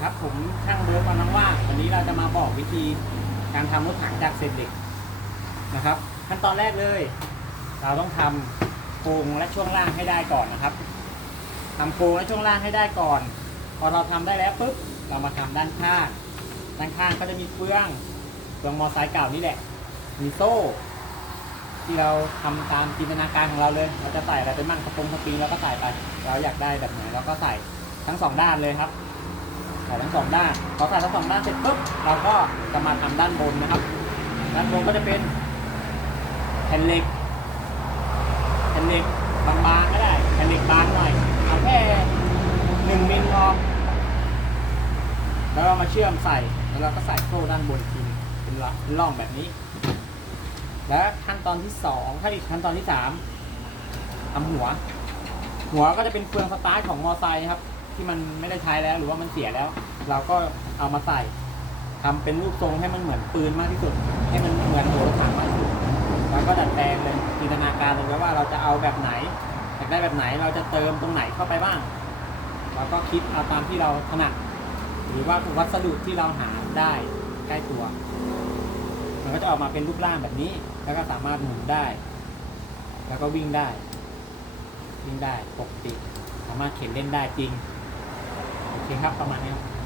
ครับ ผมช่างเบิร์ดวันน้องว่างวันนี้เราจะมาบอกวิธีการทำรถถังจากเศษเหล็กนะครับ ขั้นตอนแรกเลย เราต้องทำโครงและช่วงล่างให้ได้ก่อนนะครับทำโครงและช่วงล่างให้ได้ก่อน พอเราทำได้แล้วปุ๊บเรามาทำด้านข้าง ด้านข้างก็จะมีเฟืองเฟืองมอไซค์เก่านี่แหละ มีโซ่ ที่เราทำตามจินตนาการของเราเลย เราจะใส่อะไรไปมั่งกระโปรงสปริงเราก็ใส่ไป เราอยากได้แบบไหนเราก็ใส่ทั้งสองด้านเลยครับ ใส่ทั้งสองด้านพอใส่ทั้งสองด้านเสร็จปุ๊บเราก็จะมาทำด้านบนนะครับ ด้านบนก็จะเป็นแผ่นเหล็กแผ่นเหล็กบางๆก็ได้แผ่นเหล็กบางหน่อยเอาแค่หนึ่งมิลพอแล้วเรามาเชื่อมใส่แล้วเราก็ใส่โซ่ด้านบนทีหนึ่งเป็นร่องเป็นร่องแบบนี้ และขั้นตอนที่สองขั้นอีกขั้นตอนที่สามทำหัว หัวก็จะเป็นเฟืองสตาร์ทของมอไซค์ครับ ที่มันไม่ได้ใช้แล้วหรือว่ามันเสียแล้ว เราก็เอามาใส่ทำเป็นรูปทรงให้มันเหมือนปืนมากที่สุด ให้มันเหมือนหัวรถถังมากที่สุดแล้วก็ดัดแปลงเลยจินตนาการเลยว่าเราจะเอาแบบไหนอยากได้แบบไหนเราจะเติมตรงไหนเข้าไปบ้างเราก็คิดเอาตามที่เราถนัดหรือว่าวัสดุที่เราหาได้ใกล้ตัว มันก็จะออกมาเป็นรูปร่างแบบนี้ แล้วก็สามารถหมุนได้ แล้วก็วิ่งได้ วิ่งได้ปกติ สามารถเข็นเล่นได้จริง เคครับประมาณนี้ครับ